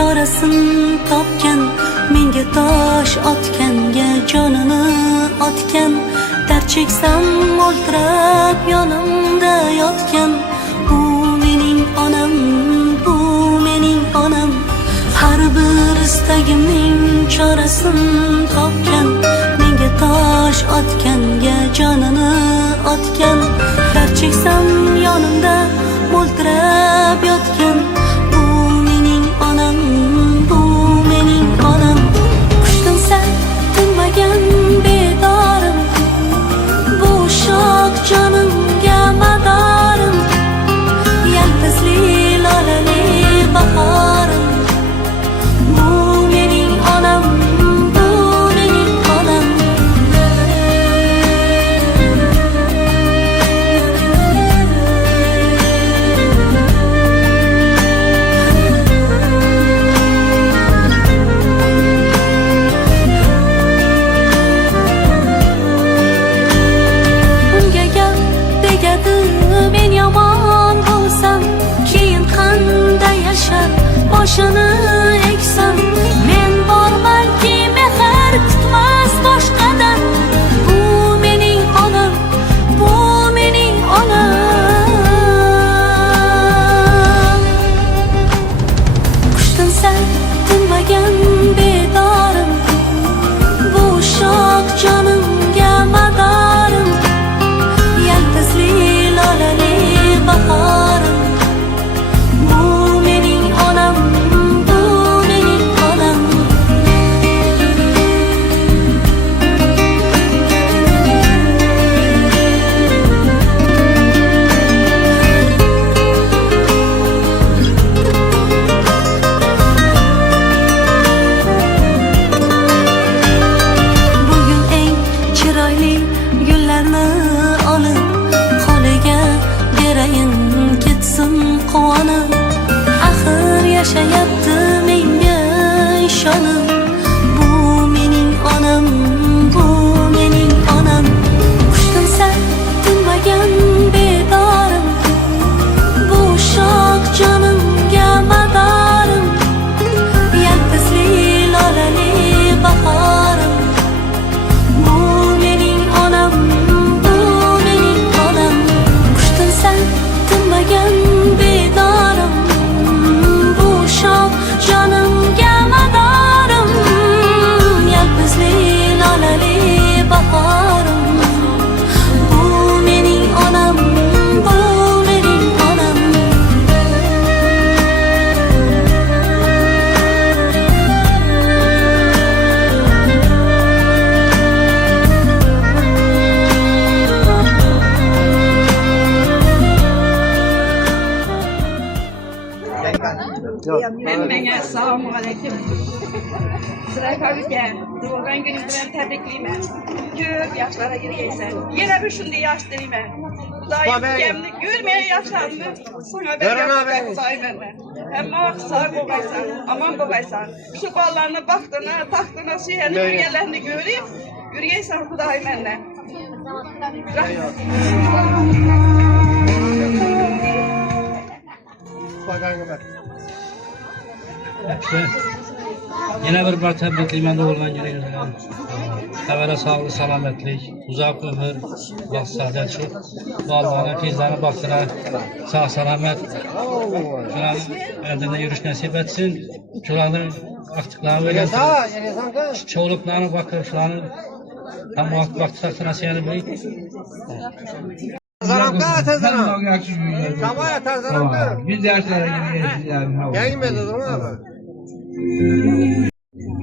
chorasin topgan, menga tosh otganga jonini otgan, dard cheksam o'ltirab yonimda yotgan. Bu mening onam, bu mening onam. Har bir istagimning chorasin topgan, menga tosh otganga jonini otgan, dard cheksam yonimda o'ltirab yotgan. Bu mening onam, bu mening onam. Qushdan sal tinmagan bedorim, bu shoh jonimga madorim, yaltizli lolali bahorim. Bu mening onam, bu mening onam. Unga gap tegadi, men yomon bo'lsam, keyin qanday yashab boshini eksam. Men bormanki mehr kutmas boshqadan. Bu mening onam, bu mening onam. Qushdan sal tinmagan bedorim, bu shoh jonimga madorim, yaltizli lolali bahorim. Bu mening onam, bu mening onam. Bugun eng chiroyli gullarni olib, qo'liga berayin ketsin quvonib. Axir yashayapti menga ishonib. Bu mening onam, bu mening onam. Qushdan sal tinmagan bedorim, bu shoh jonimga madorim, yaltizli lolali bahorim. Bu mening onam, bu mening onam. Qushdan sal tinmagan bedorim, bu shoh jonimga madorim, yaltizli lolali bahorim. Bu mening onam, bu mening onam. Assalomu alaykum. Sizlar hozirga tug'ilgan kuning bilan tabriklayman. Ko'p yoshlarga yurgaysan. Yana bir shunday yosh tilayman. Xudoyim ukamni ko'rmay yoshlarni sana bergan saymanman. Hamma sog' bo'laysan, omon bo'laysan. Shu bolalarni baxtini, taxtini suyanib yurganlarni ko'rib yurgaysan Xudoyim mendan. Yine bir bor tabriklayman tug'ilgan kuningizni. Tavara sog'lik, salomatlik, uzoq umr, baxt saadat shu. Bolalarni, qizlarni baxtına sog' salomat. Shularni oldinda yurish nasib etsin. Shularni vaqtlarini o'ylansin. Cho'liqlarni bakib, shularni ham vaqt taxtına suyanib yuraylik. Zaramka atazana. Sabah atazana. Biz yaşlara gidiyoruz. Gelmedi durma abi.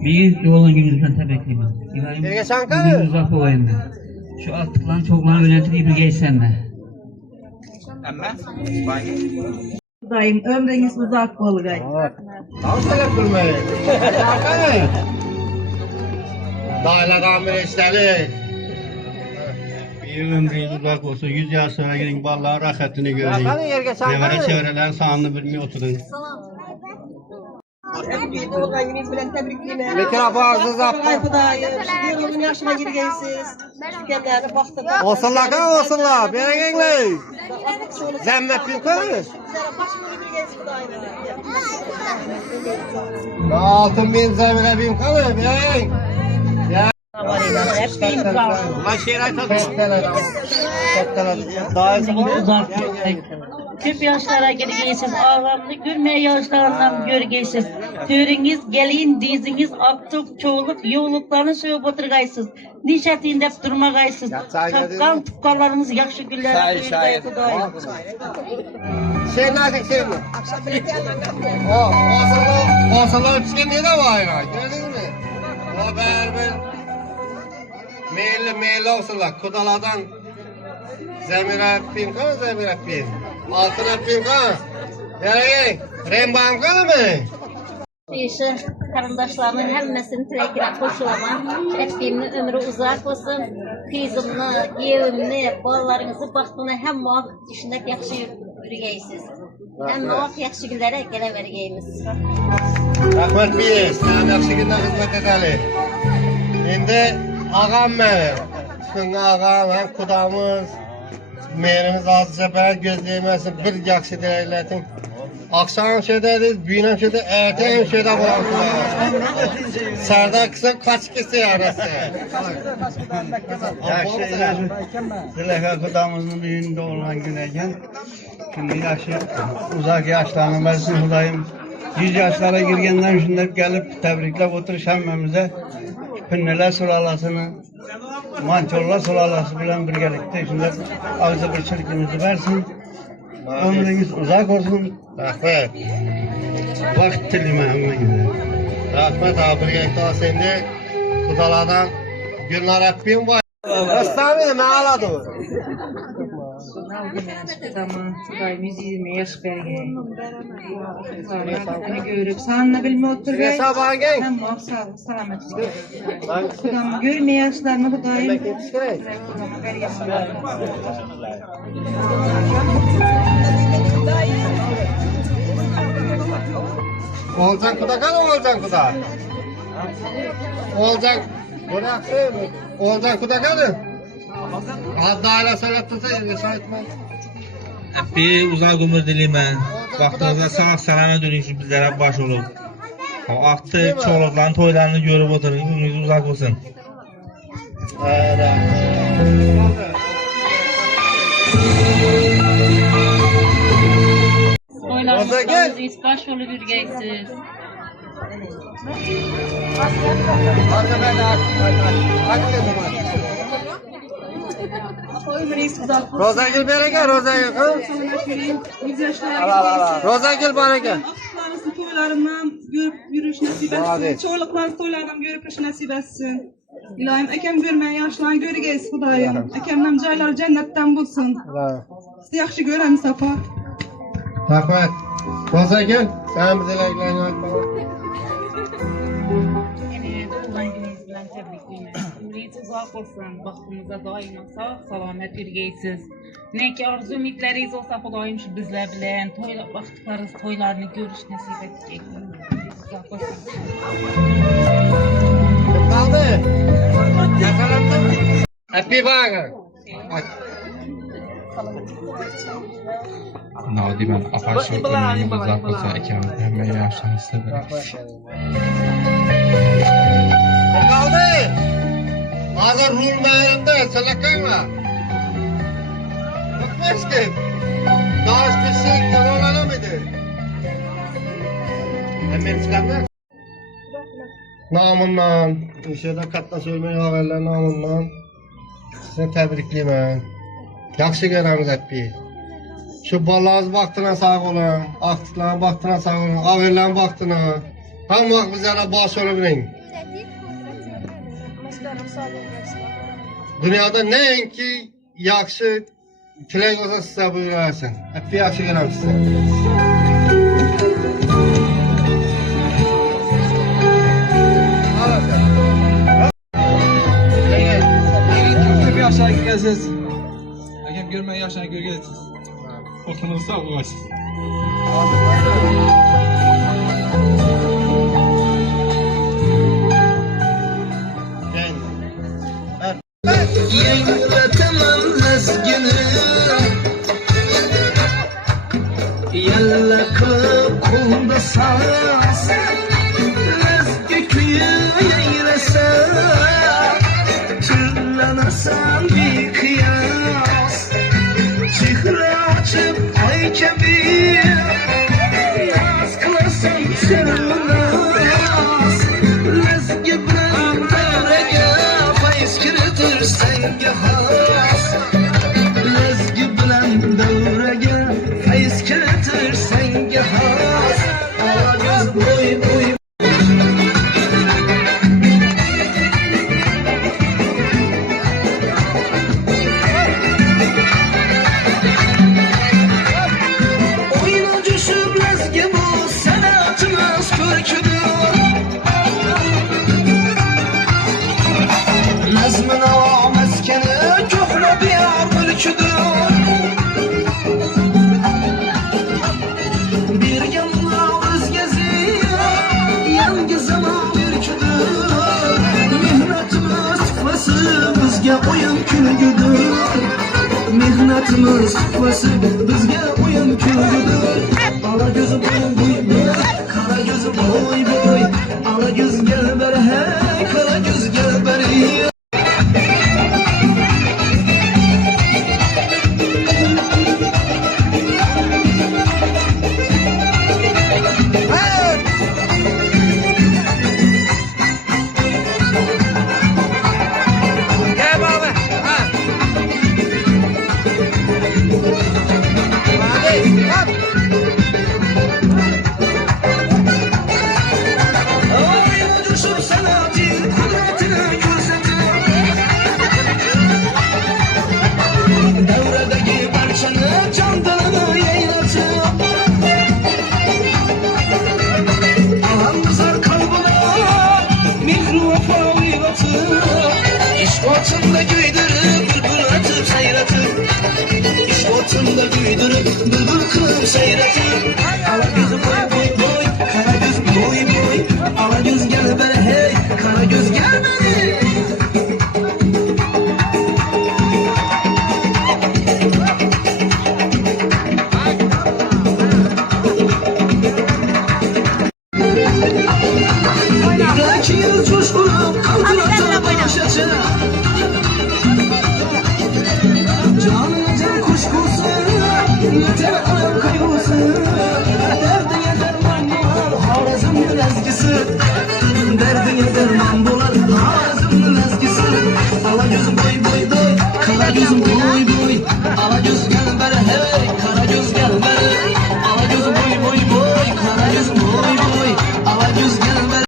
Bir doğulan günümüzden tabriklayman. Nereye sanka? Bugün uzak olayım ben. Şu attıklarını çoklarını öğrentireyim bir geçsen de. Xudoyim ömringiz uzoq bo'lgay. Tavsiye durmayı. Sanka ne? Dağla damir işleri. Bir ömrünüz uzak olsun, 100 yaş sonra gelin vallahi rahatını görün. Sanka ne yerge sanka Nevere ne? çevrelerin sağını bilmiyor oturun. Eski doğulgan gününüz bilen tebrikliyim. Mikrofonsuz Ay yapma. Xudayım, şu yılın yaşına girgeysiz. Şükürlerine baktım. Olsunlar kan olsunlar. Berengenler. Zemmep bir koy. Başımı girgeysiz Xudayım. Altın bin zemine bin kalır. Bereng. Ulan şehir aytadı. Daha Uzak tüp yaşlara girgeysiz, ağlamlı gülmeye yaşlarından görgeysiz. Törünüz, gelin, diziniz, aktık, çoğuluk, yoğuluklarını söylüp oturgaysız. Nişatin dep durmagaysız. Çapkan tupkalarınız yakşı güllere koyulgay Kudayım. Şey nasıl şey mi? Olsunlar üçgen ne de var ya? Gördünüz mü? O berber. Meyilli olsunlar. Kudalardan zemire pin kan zemire pin. Altına pin kan. Nereye? Rembam kan mı? İşte karındaşlarının hemmesini tilekine koşulaman, ettiğimin ömrü uzak olsun, kızımını, yevimini, ballarınızı, baktığını hem muhakkak düşündük yakşı yürügeysiz. Hem muhakkak yakşı günlere gelevergeyimiz. Rahmet bir, sen yakşı günde hizmet edelim. Şimdi ağam benim. Şimdi ağam hem kudamız, meyrimiz azıca ben gözleyemesin, bir yakşı değerletin. Akşam şeydeyiz, büyünem şeyde, erteğim şeyde bulamızlar. Serdar kısa kaç kişi arası. Yaşlı Züleyha Kudamızın düğününde olan güneyken şimdi uzak yaşlarına versin Hudayım. 100 yaşlara girgenden şimdi gelip tebriklep oturuş hemmemize Pünneler Sulalasını Mançorlar Sulalası bilen birgelikte şimdi ağzı bir çırkınızı versin. Ömrünüz uzak olsun. Rahmet. Vakit dilime hemen gidelim. Rahmet abi birgelikte şimdi kudalardan günler hep bin var. Rastami ne ağladı? Tamam, Xudayım 120 yaş bergen. Hani görüp sanını bilme otur Ne ve sabahın gen? hem sağlık, selamet Xudayım görme yaşlarını Xudayım. Demek yetiştirek. Olcan kuda kan olcan kuda. Olcan bıraksın. Olcan kuda kanı. Hatta hala söylettiyse müsaitmen. Bir uzak ömür dileyim. Vaxtınızda sağ salamet dönüşü bizlere baş olun. O aktif çoğulukların toylarını görüp oturun. Ömrünüz uzak olsun. Oylarınızdan hiç baş olup yürgeysiz. Rozagül bereke, Rozagül kan. 100 yaşlara Rozagül bereke. Çocuklarınızın toylarından görüp yürüyüş nasip etsin. Çocuklarınızın toylarından görüp yürüyüş nasip etsin. İlahim ekem görmeyen yaşlarını görgeyiz Xudayım. Ekemden caylar cennetten bulsun. Sizi yaxşı görem Safa. Rahmet. Rozagül, sen bize leklerini açma. Yine doğulan gününüz bilen tebrikliyim. Ömrünüz uzak olsun, baktığınızda daima sağ, selamet yürgeysiz. Ne ki arzu ümitleriniz olsa Xudayım şu bizler bilen, baktıklarınız toylarını görüş nasip edecek. Uzak olsun. Kim kaldı? Yakalandın. Happy bakın. Nadimen apaçı ömrünüz uzak olsa ekan hemen yaşlarınızda Kim kaldı? Hazır rul meğerimde, selekan var. Bakmaz ki. Dağış bir şey yalanana mıydı? Hemen çıkarlar. Namından, şeyden katla söylemeyi haberler namından. Size tebrikliyim ben. Yaxşı görəmiz hep bir. Şu ballarınız vaxtına sağ olun, aktıkların vaxtına sağ olun, haberlerin vaxtına. Hem vaxt bizlere baş olabilin. Dünyada neyinki yaxşı tilek olsa size buyurasın. Hep bir yaxşı görəm size. Bir aşağı gireceğiz. Hakem görmeyen yaşına göreceğiz. Ortamızda sağ olasın. Yaylatamam lezgini Yalla kılıp kulda saz Lezgi kıyı yayrasa Tırlanasan bir kıyas Çıhra açıp ay kebir Yaz kılasan sırmaz Lezgi bilen devrege Faiz kiridir senge has Lezgi bilen devrege Faiz kiridir senge has Ala göz boy boy Nazmına meskeni köhne bir mülküdür Bir yanına özgezi Yalgızına mülküdür Mihnetimiz kufası bizge oyun külgüdür Mihnetimiz kufası bizge oyun külgüdür Ala gözü boy boy boy Kara gözü boy boy Ala göz gel beri hey Kara göz gel beri Devredeki parçanı candanını yaylatıp Alan kalbına mihru vefavi batıp İşk otunda güydürüp bülbül atıp seyratıp İşk otunda güydürüp bülbül kılıp seyratıp Ala gözü boy boy boy Kara göz boy boy Ala göz gel beri hey Kara göz gel beri Yıl coşkunup kaldıracak başaçı Canına can kuşkusu Yeter alem kaygusu Derdine derman bular Harazımın ezgisi Derdine derman bular Harazımın ezgisi Ala gözüm boy boy boy Kara gözüm boy boy Ala göz gel beri hey Kara göz gel beri Ala gözüm boy boy boy Kara gözüm boy boy Ala göz gel beri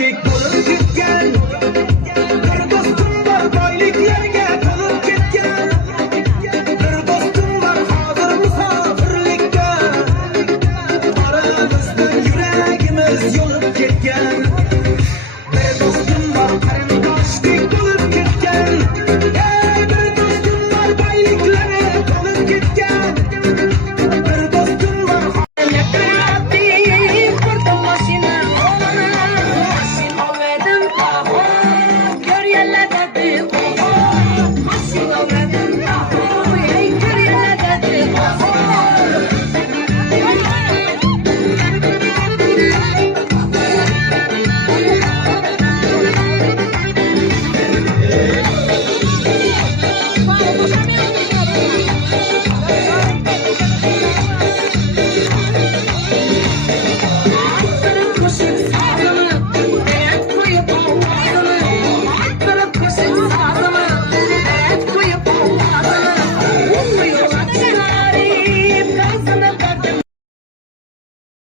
Aşık bulup gitken bir dostum var bayliklerge bulup gitken bir dostum var hazır misafirlikte aramızdan yüreğimiz yolup gitken